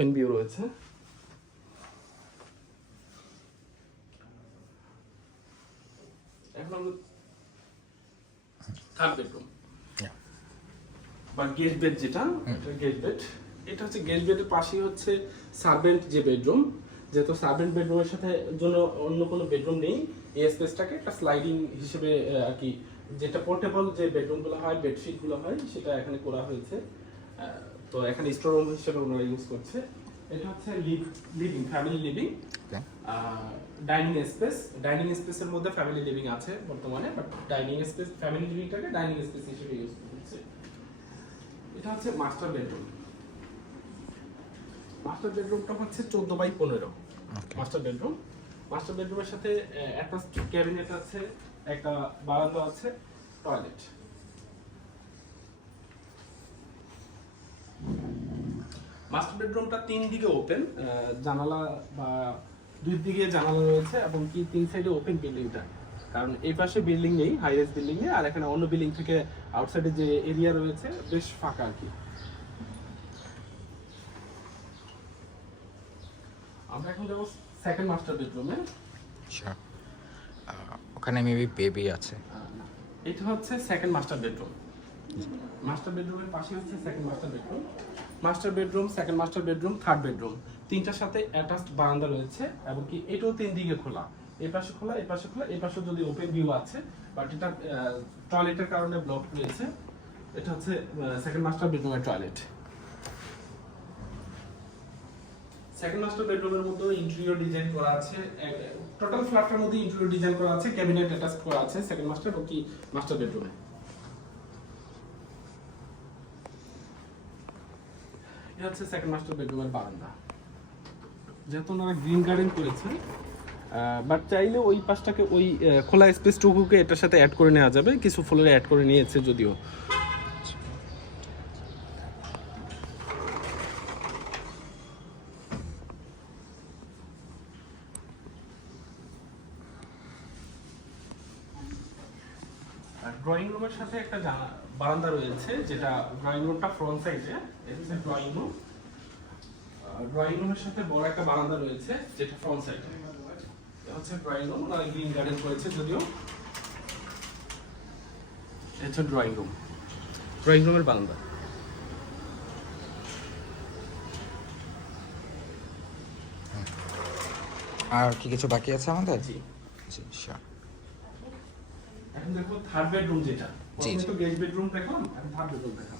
Pen view রয়েছে। এখন আমরা থার্ড বেডরুম বা গেস্ট বেড, যেটা গেস্ট বেড, এটা হচ্ছে গেস্ট বেডের পাশেই হচ্ছে সার্ভেন্ট যে বেডরুম। যেহেতু সার্ভেন্ট বেডরুমের সাথে জন্য অন্য কোনো বেডরুম নেই, এই স্পেসটাকে একটা স্লাইডিং হিসেবে আর কি, যেটা পোর্টেবল যে বেডরুমগুলো হয়, বেডশিটগুলো হয়, সেটা এখানে করা হয়েছে। তো এখানে স্টোর রুম হিসেবে ওনারা ইউজ করছে। এটা হচ্ছে living, family living, dining space. Dining স্পেসের মধ্যে ফ্যামিলি লিভিং আছে বর্তমানে, বাট ডাইনিং স্পেস, ফ্যামিলি লিভিংটাকে ডাইনিং স্পেস হিসেবে ইউজ করছে। এটা হচ্ছে মাস্টার বেডরুম। মাস্টার বেডরুমটা হচ্ছে 14x15 মাস্টার বেডরুম। মাস্টার বেডরুমের সাথে অ্যাটাচড ক্যাবিনেট আছে, একটা বারান্দা আছে, টয়লেট। মাস্টার বেডরুমটা 3 দিকে ওপেন, জানালা বা 2 দিকে জানালা রয়েছে, এবং কি 3 সাইডে ওপেন বিল্ডিংটা, কারণ এই পাশে বিল্ডিং নেই, হাই রাইজ বিল্ডিং নেই, আর এখানে অন্য বিল্ডিং থেকে আউটসাইডে যে এরিয়া রয়েছে বেশ ফাঁকা আর কি। আমরা এখন যাব সেকেন্ড মাস্টার বেডরুমে। আচ্ছা, ওখানে মেবি বেবি আছে। এটা হচ্ছে সেকেন্ড মাস্টার বেডরুম। মাস্টার বেডরুমের পাশে হচ্ছে second master bedroom. Master bedroom, second master bedroom, third bedroom, তিনটার সাথে অ্যাটাচড বারান্দা রয়েছে, এবং কি এটাও 3 দিকে খোলা, এই পাশে খোলা, এই পাশে খোলা, এই পাশে যদি ওপেন ভিউ আছে, বাট এটা টয়লেটের কারণে ব্লক রয়েছে। এটা হচ্ছে সেকেন্ড মাস্টার বেডরুমের টয়লেট। সেকেন্ড মাস্টার বেডরুমের মধ্যে ইন্টেরিয়র ডিজাইন করা আছে, টোটাল ফ্ল্যাটটার মধ্যে ইন্টেরিয়র ডিজাইন করা আছে, ক্যাবিনেট অ্যাটাচ করা আছে সেকেন্ড মাস্টার এবং কি মাস্টার বেডরুমে। এটা হচ্ছে সেকেন্ড মাস্টার বেডরুমের বারান্দা। যেহেতু ওনারা গ্রিন গার্ডেন করেছেন, বাট চাইলে ওই পাশটাকে, ওই খোলা স্পেসটুকুকে এটার সাথে অ্যাড করে নেওয়া যাবে, কিছু ফুলের অ্যাড করে নিয়েছে যদিও। ড্রয়িং রুমের সাথে একটা বারান্দা রয়েছে, যেটা ড্রয়িং রুমটা ফ্রন্ট সাইডে। এটা হচ্ছে ড্রয়িং রুম। ড্রয়িং রুমের সাথে বড় একটা বারান্দা রয়েছে, যেটা ফ্রন্ট সাইডে। এটা হচ্ছে ড্রয়িং রুম, ওরা গ্রিন গার্ডেন করেছে যদিও। এটা হচ্ছে ড্রয়িং রুম, ড্রয়িং রুমের বারান্দা। আর কি কিছু বাকি আছে আমাদের? জি, জি শিওর। এখন দেখো থার্ড বেডরুম, যেটা জি, প্রথমে তো গেস্ট বেডরুম দেখলাম, এখন থার্ড বেডরুম দেখাবো।